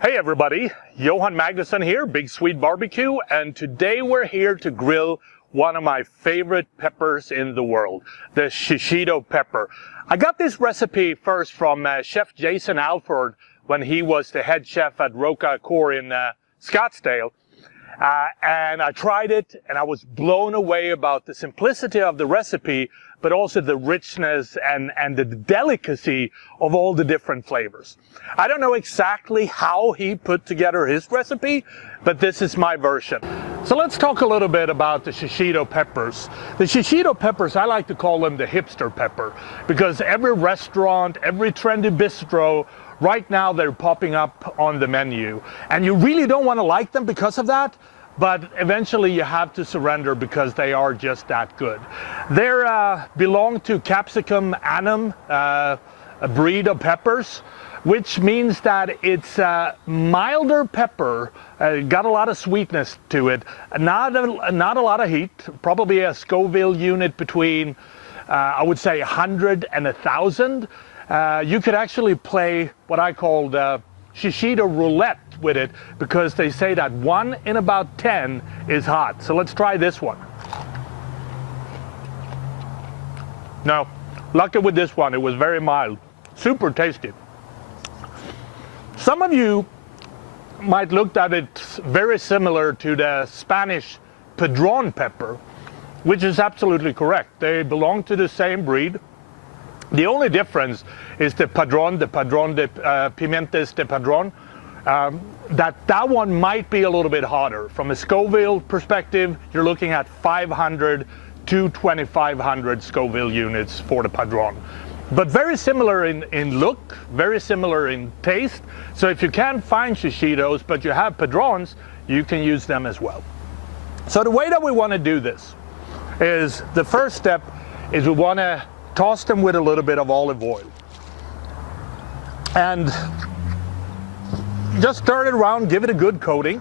Hey everybody, Johan Magnusson here, Big Swede BBQ, and today we're here to grill one of my favorite peppers in the world, the Shishito pepper. I got this recipe first from Chef Jason Alford when he was the head chef at Roca Core in Scottsdale. And I tried it and I was blown away about the simplicity of the recipe, but also the richness and the delicacy of all the different flavors. I don't know exactly how he put together his recipe, but this is my version. So let's talk a little bit about the Shishito peppers. The Shishito peppers, I like to call them the hipster pepper, because every restaurant, every trendy bistro, right now they're popping up on the menu. And you really don't want to like them because of that, but eventually you have to surrender because they are just that good. They belong to Capsicum annum, a breed of peppers, which means that it's a milder pepper, got a lot of sweetness to it, not a lot of heat, probably a Scoville unit between, I would say 100 and 1,000. You could actually play what I call Shishito roulette with it, because they say that 1 in about 10 is hot. So let's try this one. No, lucky with this one, it was very mild, super tasty. Some of you might look at it very similar to the Spanish Padron pepper, which is absolutely correct. They belong to the same breed. The only difference is the Padron de Pimientes de Padron. That one might be a little bit hotter. From a Scoville perspective, you're looking at 500 to 2,500 Scoville units for the Padron. But very similar in look, very similar in taste. So if you can't find Shishitos, but you have Padrons, you can use them as well. So the way that we want to do this is, the first step is we want to toss them with a little bit of olive oil. And just stir it around, give it a good coating.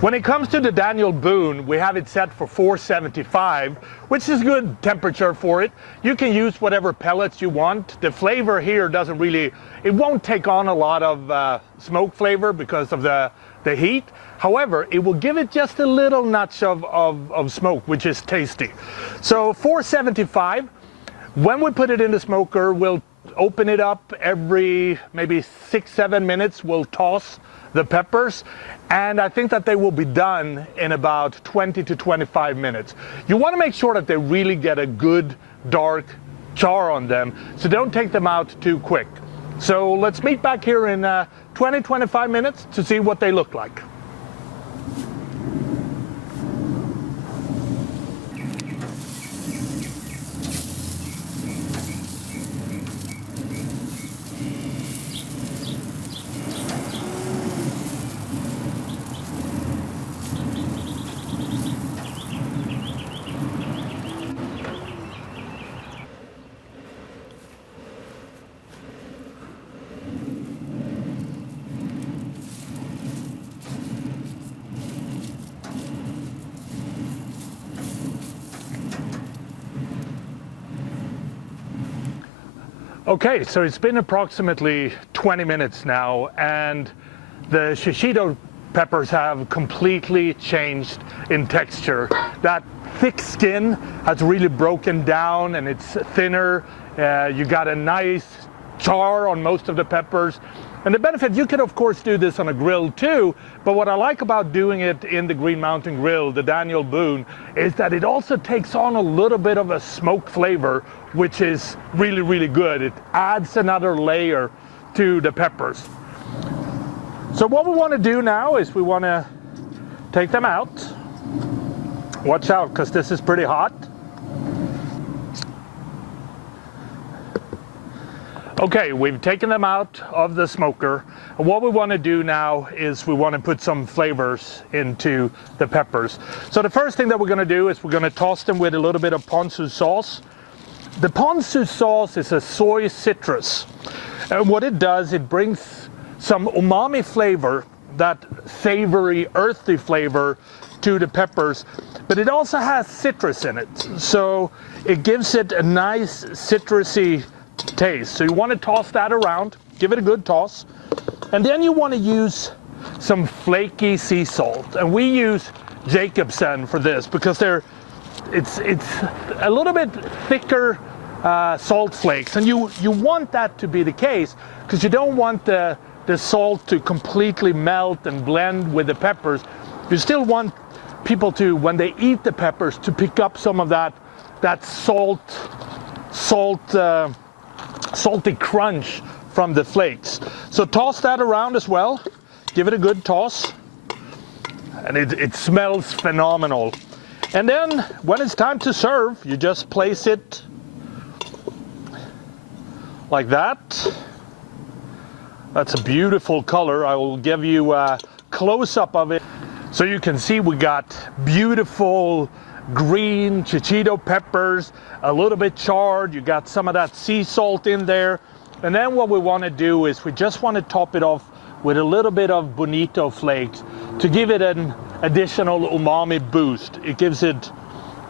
When it comes to the Daniel Boone, we have it set for 475, which is good temperature for it. You can use whatever pellets you want. The flavor here doesn't really, it won't take on a lot of smoke flavor because of the heat. However, it will give it just a little notch of smoke, which is tasty. So 475. When we put it in the smoker, we'll open it up every maybe 6-7 minutes. We'll toss the peppers, and I think that they will be done in about 20 to 25 minutes. You want to make sure that they really get a good dark char on them, so don't take them out too quick. So let's meet back here in 20-25 minutes to see what they look like. Okay, so it's been approximately 20 minutes now, and the Shishito peppers have completely changed in texture. That thick skin has really broken down and it's thinner. You got a nice char on most of the peppers. And the benefit, you could of course do this on a grill too, but what I like about doing it in the Green Mountain Grill, the Daniel Boone, is that it also takes on a little bit of a smoke flavor, which is really, really good. It adds another layer to the peppers. So what we want to do now is we want to take them out. Watch out, because this is pretty hot. Okay, we've taken them out of the smoker. And what we want to do now is we want to put some flavors into the peppers. So the first thing that we're going to do is we're going to toss them with a little bit of Ponzu sauce. The Ponzu sauce is a soy citrus. And what it does, it brings some umami flavor, that savory, earthy flavor to the peppers, but it also has citrus in it. So it gives it a nice citrusy taste. So you want to toss that around, give it a good toss. And then you want to use some flaky sea salt. And we use Jacobsen for this because it's a little bit thicker salt flakes. And you want that to be the case because you don't want the salt to completely melt and blend with the peppers. You still want people to, when they eat the peppers, to pick up some of that salty crunch from the flakes. So toss that around as well. Give it a good toss. And it smells phenomenal. And then when it's time to serve, you just place it like that. That's a beautiful color. I will give you a close-up of it. So you can see we got beautiful green Shishito peppers, a little bit charred. You got some of that sea salt in there. And then what we want to do is we just want to top it off with a little bit of bonito flakes to give it an additional umami boost. It gives it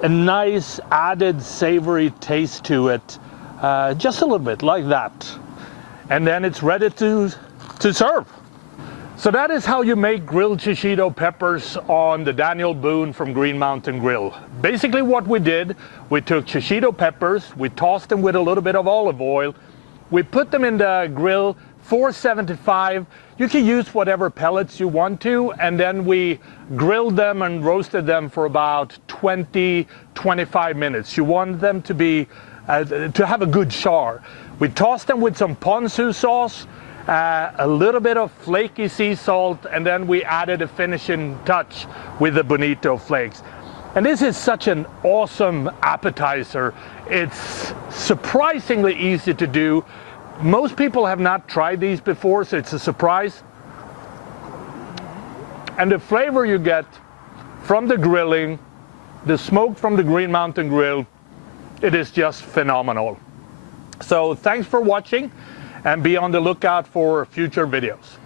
a nice added savory taste to it, just a little bit like that. And then it's ready to serve. So that is how you make grilled Shishito peppers on the Daniel Boone from Green Mountain Grill. Basically what we did, we took Shishito peppers, we tossed them with a little bit of olive oil, we put them in the grill 475. You can use whatever pellets you want to, and then we grilled them and roasted them for about 20-25 minutes. You want them to be to have a good char. We tossed them with some Ponzu sauce, a little bit of flaky sea salt, and then we added a finishing touch with the bonito flakes. And this is such an awesome appetizer. It's surprisingly easy to do. Most people have not tried these before, so it's a surprise. And the flavor you get from the grilling, the smoke from the Green Mountain Grill, it is just phenomenal. So thanks for watching, and be on the lookout for future videos.